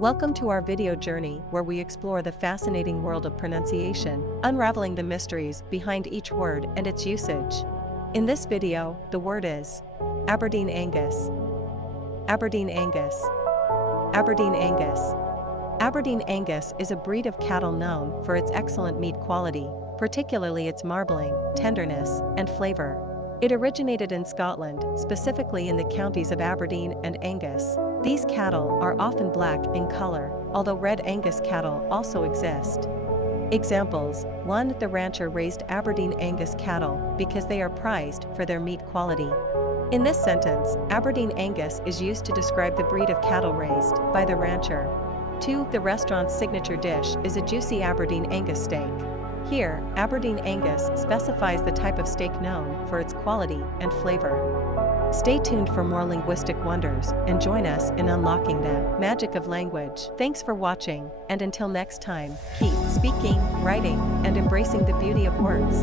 Welcome to our video journey where we explore the fascinating world of pronunciation, unraveling the mysteries behind each word and its usage. In this video, the word is Aberdeen Angus. Aberdeen Angus. Aberdeen Angus. Aberdeen Angus is a breed of cattle known for its excellent meat quality, particularly its marbling, tenderness, and flavor. It originated in Scotland, specifically in the counties of Aberdeen and Angus. These cattle are often black in color, although red Angus cattle also exist. Examples: 1. The rancher raised Aberdeen Angus cattle because they are prized for their meat quality. In this sentence, Aberdeen Angus is used to describe the breed of cattle raised by the rancher. 2. The restaurant's signature dish is a juicy Aberdeen Angus steak. Here, Aberdeen Angus specifies the type of steak known for its quality and flavor. Stay tuned for more linguistic wonders and join us in unlocking the magic of language. Thanks for watching, and until next time, keep speaking, writing, and embracing the beauty of words.